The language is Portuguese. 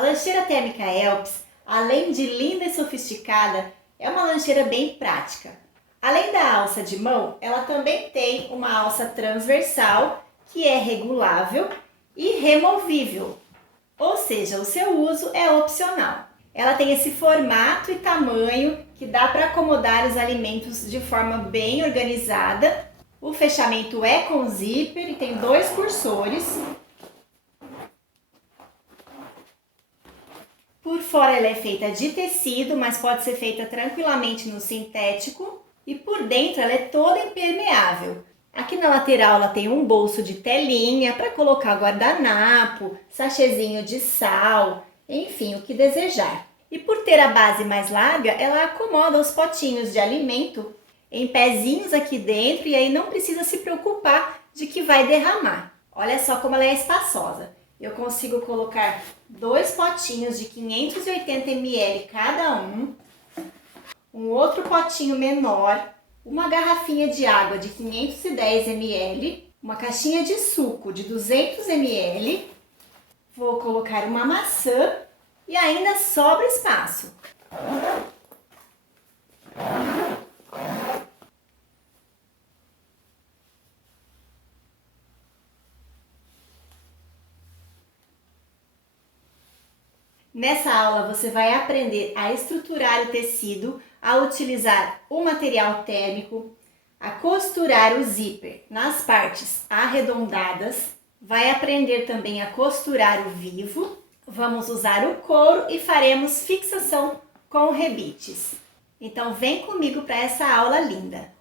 A lancheira térmica Elps, além de linda e sofisticada, é uma lancheira bem prática. Além da alça de mão, ela também tem uma alça transversal que é regulável e removível, ou seja, o seu uso é opcional. Ela tem esse formato e tamanho que dá para acomodar os alimentos de forma bem organizada. O fechamento é com zíper e tem 2 cursores. Por fora ela é feita de tecido, mas pode ser feita tranquilamente no sintético. E por dentro ela é toda impermeável. Aqui na lateral ela tem um bolso de telinha para colocar guardanapo, sachêzinho de sal, enfim, o que desejar. E por ter a base mais larga, ela acomoda os potinhos de alimento em pezinhos aqui dentro e aí não precisa se preocupar de que vai derramar. Olha só como ela é espaçosa. Eu consigo colocar 2 potinhos de 580 ml cada um outro potinho menor, uma garrafinha de água de 510 ml, uma caixinha de suco de 200 ml, vou colocar uma maçã e ainda sobra espaço. Nessa aula você vai aprender a estruturar o tecido, a utilizar o material térmico, a costurar o zíper nas partes arredondadas, vai aprender também a costurar o vivo, vamos usar o couro e faremos fixação com rebites. Então vem comigo para essa aula linda!